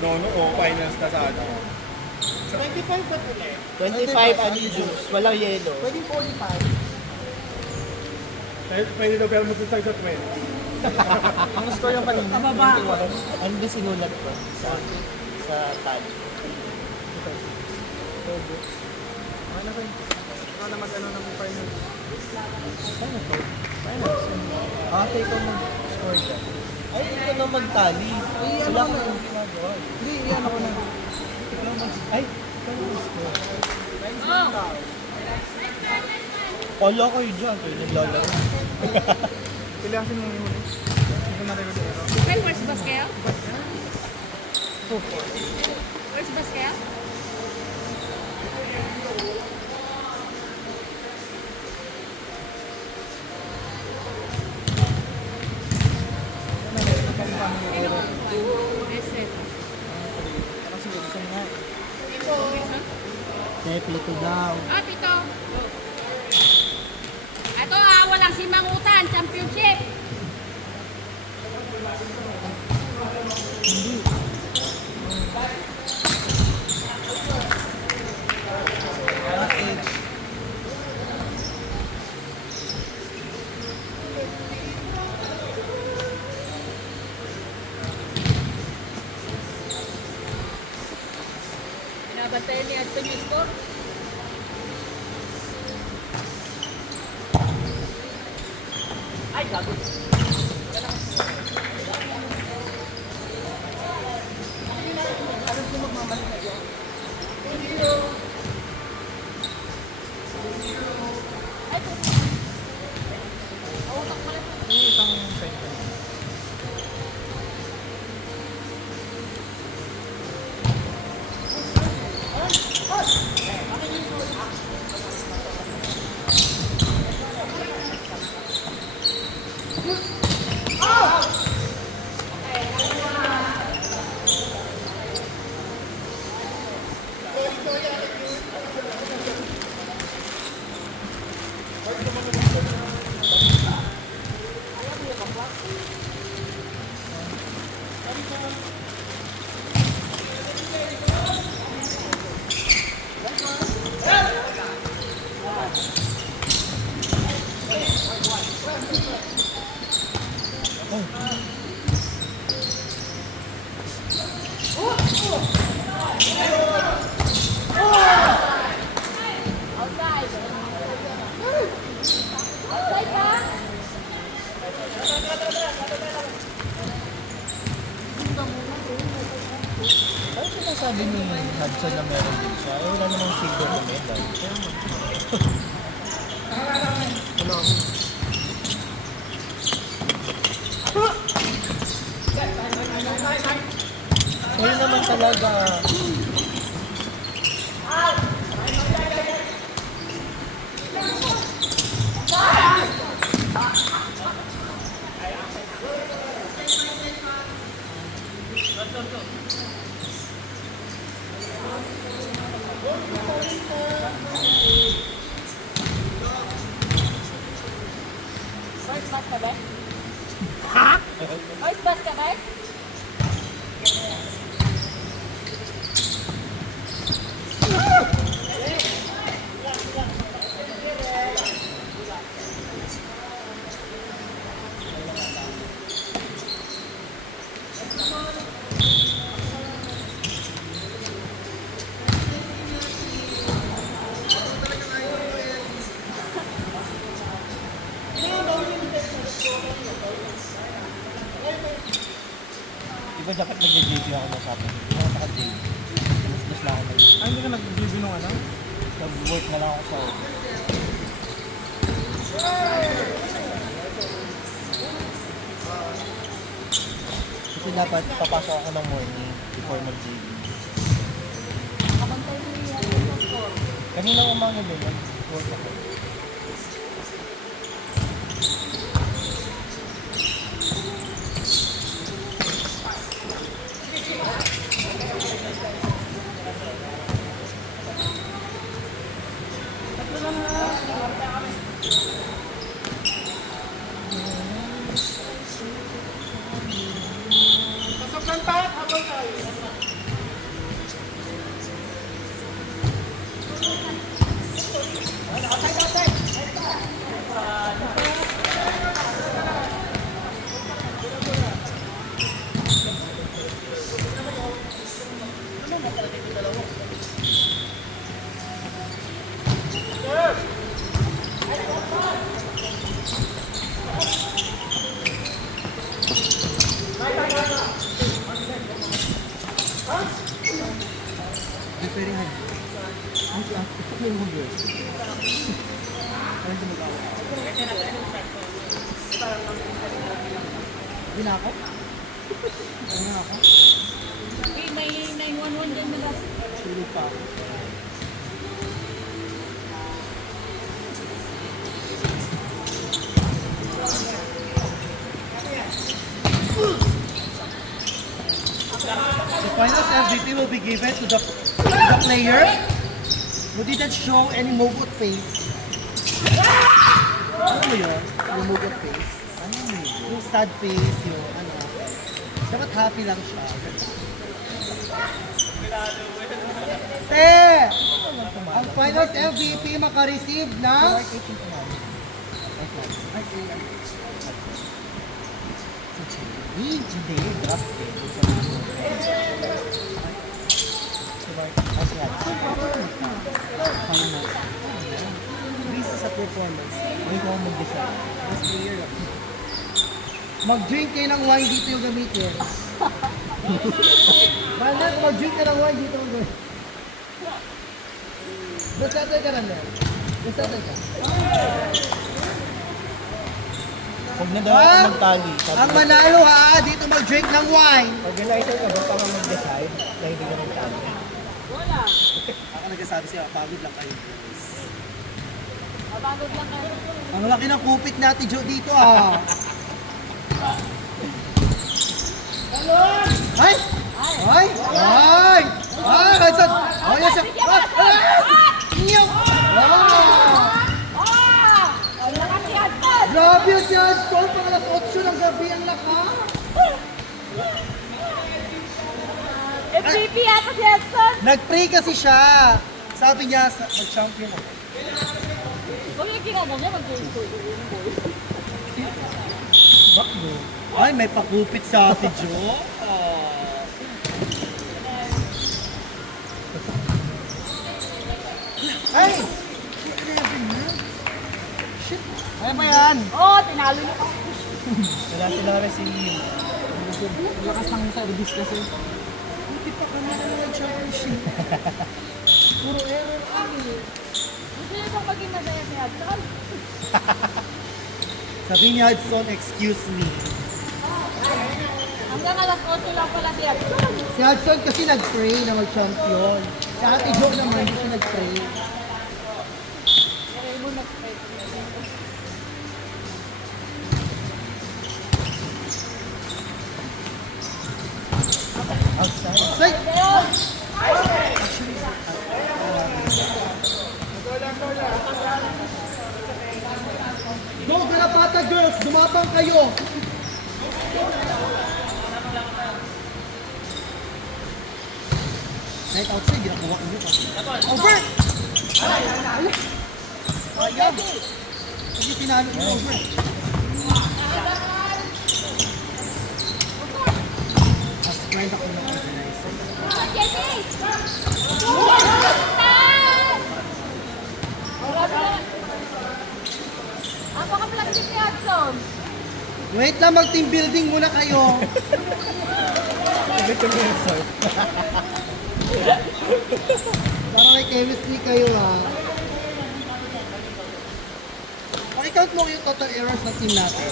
Nono o finals na sa ano. 25 ba ulit? 25 ano yung juice, walang yelo. Pwede 45. Pwede daw pero magsasag sa 20. Ang score yung kanina, Mababa. 21. Ano ba sinulat ko sa tag? Ano ba yun? Ano mag-ano ng final? Ano to? Finals. Take ko mag-score dyan. Ay, ito na magtali. Wala ko nang ginagawa. Hindi, yan ako na. Ay, ito na mag-score. Oh! Pala kayo dyan, kayo naglalaro. Pilasin mo yung huli. Hindi ko na-record. Okay, where's Basquel? Where's Basquel? Pito daw. Ah, Tito. Ito walang simangutan, championship. Binabantayan ni Adson yung score. Ay, gago. Ano sinasabi ni Hudson na meron din siya? Eh, wala namang silver na medal. So yun naman talaga. Where's Basquel? Ha? Where's Basquel? Di ba dapat nag-JV ako na sa akin? Hindi ako naka-JV. Mas lang ako Ay, hindi ka nag-GB nung ano? nag-work na lang ako sa office. Kasi dapat papasok ako ng morning before mag-JV. Kabantay niya yung score. Kanina umaga din, nag-work ako. Pasok ng tat, habang tayo. referring na. Ay, ito may mga girls. Ano ito mag-awa? Hindi na ako? Ano na ako? Eh, may 911 din nila. Sili pa. The finals MVP will be given to the player who didn't show any mogot face. Ano mo yun? Yung mogot face? Ano mo yun? Yung sad face, yung ano. Dapat happy lang siya. Te! Ang finals MVP makareceive ng... Hindi, draft Bisa sa performance. Hindi ko mag-decide. Best player lang. Mag-drink kayo ng wine dito yung gamitin. Banda, kung mag-drink ka ng wine dito yung gamitin. Basta ka lang yan. Basta ka. Huwag na daw ako magtali. Ang manalo ha, dito mag-drink ng wine. Organizer ka ba para mag-decide na hindi ka magtali? Wala. Ako nagsasabi siya, pagod lang kayo. Mabagod lang kayo. Ang laki ng kupit natin Joe dito ah. Ay! Ay! Ay! Ay! Hanson! Oh, yan siya! Niyo! Wow! Ah! Ang lakas si Hudson! Grabe yan si Hanson! Pang alas 8 ng gabi ang lakas! MVP yata si Hudson! Nag-pray kasi siya. Sabi niya, mag-champion ako. Kung yung ginagawa niya, mag-goal. Baklo? Ay, may pakupit sa atin, Jo. Ay! Shit! Ano ba yan? Oo, tinalo niyo pa. Wala sila receive. Lakas ng service kasi. Hindi pa kami na nag-championship. Puro error kami. Gusto niyo bang maging masaya si Hudson? Sabi ni Hudson, excuse me. Hanggang alas 8 lang pala si Hudson. Si Hudson kasi nag-pray na mag-champion. Si Ate Jo naman, hindi siya nag-pray. Pero mo nag-pray. Outside! Ayun! Go, Garapata girls! Dumapang kayo! Kahit outside, ginakuha ko dito. Over! Ayaw! Kasi tinalo niyo over. As friend ako ng organizer. Jesse! Ang paka-plastic si Hudson. Wait lang, mag-team building muna kayo. Sabi ko yung sir. Para may chemistry kayo ha. Pakicount mo yung total errors ng team natin.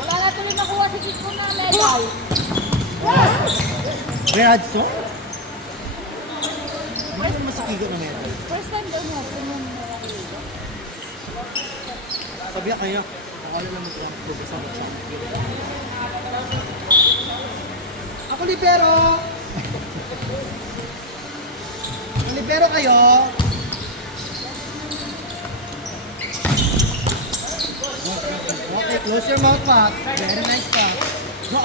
Wala na tuloy nakuha si Kiko na medal. Where Hudson? Hindi naman masakigo na meron. First time daw niya. Sabi niya kaya, akala lang mag-progress sa champion. Ako libero! Ang libero kayo. Okay, close your mouth pa. Very nice pa.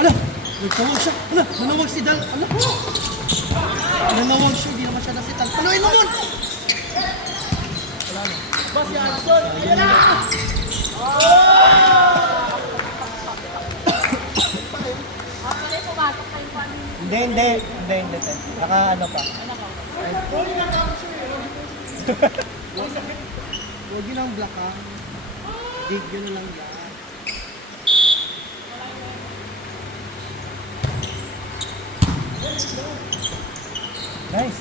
Ala! Nagtawag siya. Ala! Nanawag si Dal. Ala! Nanawag siya. Hindi naman siya nasitan. Paluin mo mun! Wala na. Boss, si Hudson! Ayan na! Actually, pumasok kayo pa. Hindi. Naka ano pa. Ano ko? Huwag yun ang black ha. Dig yun na lang yan. Nice.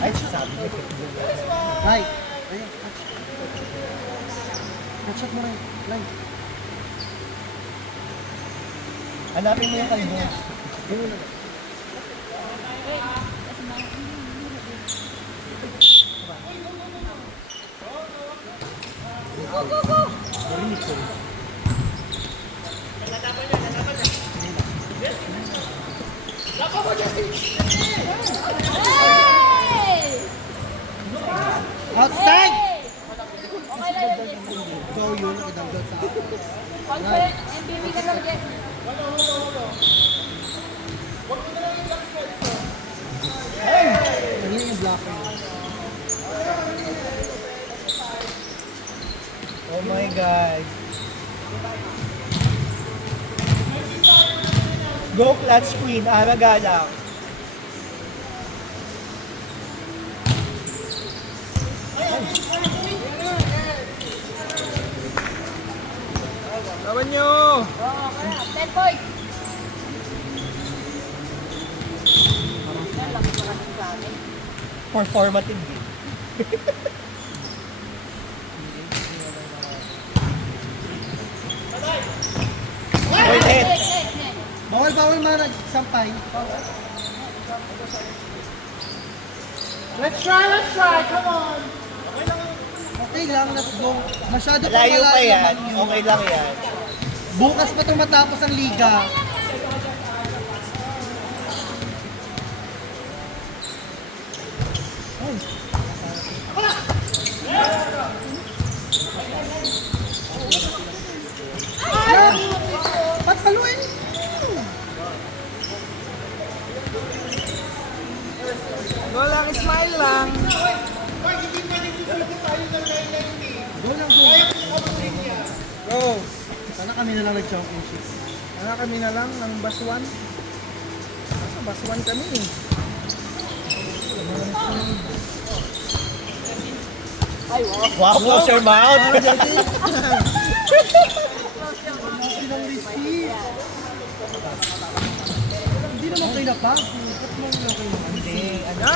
Ay, sabi ko. Right. Ayan, catch. Catch up mo rin. Line. Hanapin mo yung kalbo. Yun na. Go, go, go! Hey! Outside! Hey! Okay lang yun, Jesse. Ikaw yun, nakidagdag sa akin. Confident, MVP ka lang, Jesse. Mahina yung black mo. Oh my God. Go clutch queen, ara galang. Laban nyo! Oo, kaya. 10 points. Yan lang ito kasi sa amin. Performative game. Wait, Net. Bawal mga nagsampay. Let's try, come on! Okay lang, let's go. Masyado pa layo pa yan. naman yun. Okay lang yan. Bukas pa itong matapos ang liga. Ba't paluin? Go lang, smile lang. Go lang, go. Go. Sana kami na lang nag-championship. Ano kami na lang ng bus 1? Nasa bus 1 kami eh. Wow, close your mouth! Silang receive. Hindi naman kayo napag. Ba't mo lang kayo napag? Hindi, ano?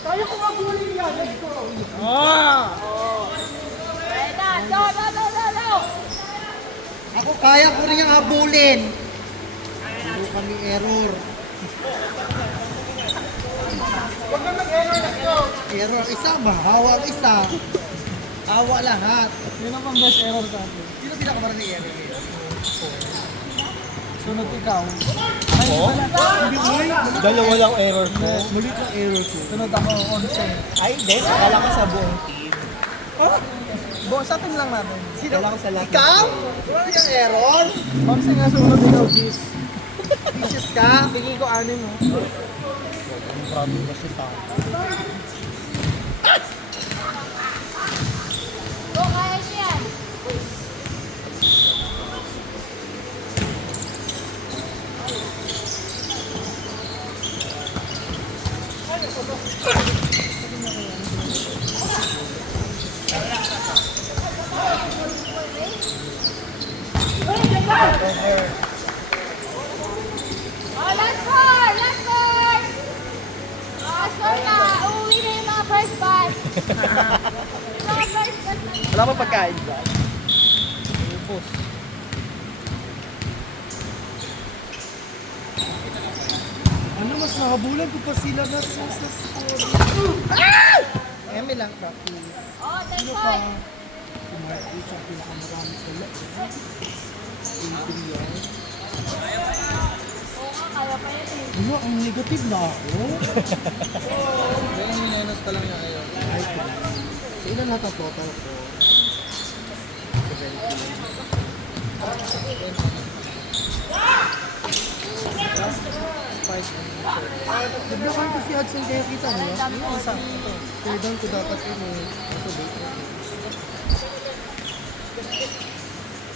Tayo kung mabulin yan. Let's go. Ayan na. No. Ako kaya ko rin yung habulin. Puro kami error. Huwag na mag-error na ito. Error isa, mahawa ang isa. Hawa lahat. Yun ang best error sa atin. Sino pinakamarami error ngayon? Sunod ikaw. Oh? Hindi mo Dalawa lang error ko. Mulit ang error ko. Sunod ako 11. Ay, hindi. Sakala ka sa buong team. Sa team lang natin. Sakala ka sa lahat. Ikaw? Wala yung error? 11 nga sunod ikaw, Gis. Vicious ka? Tingin ko 6 mo. Ang problem kasi tao. Go, kaya niyo yan. Oh, last four! Last four! Last four na! Uuwi na yung mga first batch. Yung mga first batch na. Wala pa pagkain dyan. Ubus. Ano mas nakabulan ko pa sila na sa score? Eme lang practice. Oh, 10 Sino pa? points. Si Mark H ang pinakamarami sa lahat. Adrian. Oo nga, kaya pa yan eh. Ano, ang negative na ako. Yung minus pa lang niya kayo. Ay, so ilan lahat ang total ko? 5 Naglakan ko si Hudson kaya kita niyo. Yung isa. Third down ko dapat yun eh. Kaso bait na.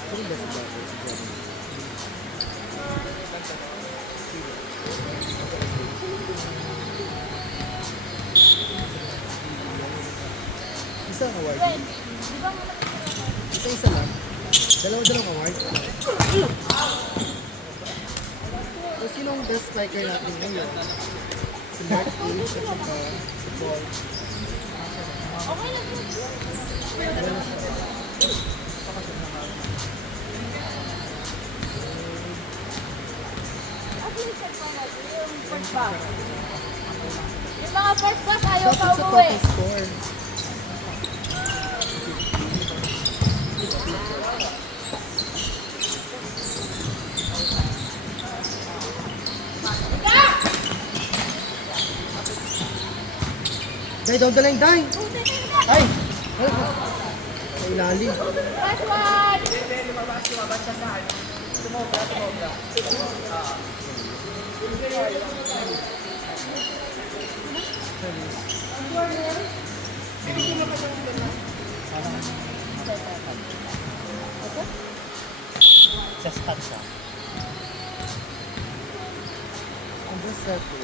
Sorry ba si Brother? Si Brother. Isang award. Gwen, di ba malaki? Isa-isa lang. Dalawa-dalawang award. So, sino ang best striker natin ngayon? Si Mark Age at saka si Paul. Okay lang yun. Actually, check pa natin yung first pass. Yung mga first pass, ayaw pa Dapat sa umuwi. total score. Day, down the line, Day! Ay! Ay! Sa ilalim. Last one! Sa start siya. Ang best striker.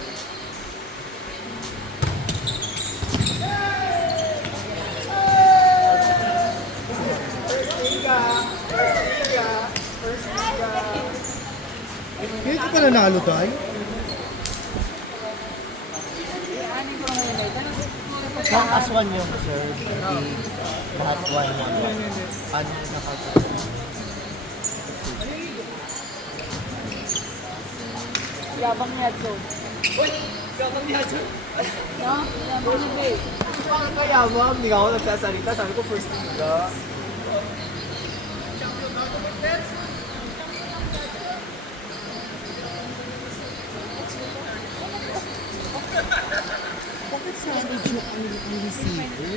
Ngayon ka pa nanalo, Day? Yung aswan yung sir, hindi lahat wine yung ano yung nakagawa. Yabang ni Hudson. Uy! Yabang ni Hudson. No? Yabang ni Bay. Bakit kaya ma'am? Hindi ako nagsasalita. Sabi ko first liga. Bakit sa atin siya ang receiver?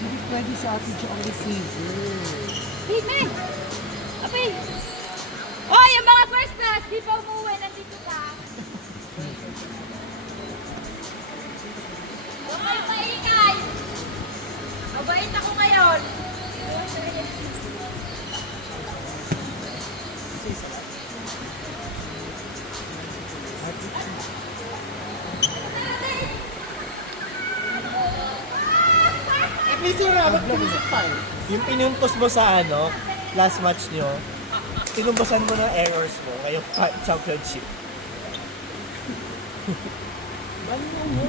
Hindi pwede sa atin siya ang receiver. Hey, man! Apay! Oh, yung mga first class, di pa umuwi, nandito ka. Huwag kayo maingay! Mabait ako ngayon. At least yung rabat pumisip pa eh. Yung pinumpos mo sa ano, last match nyo, tinumbasan mo ng errors mo ngayong championship. Baliw mo.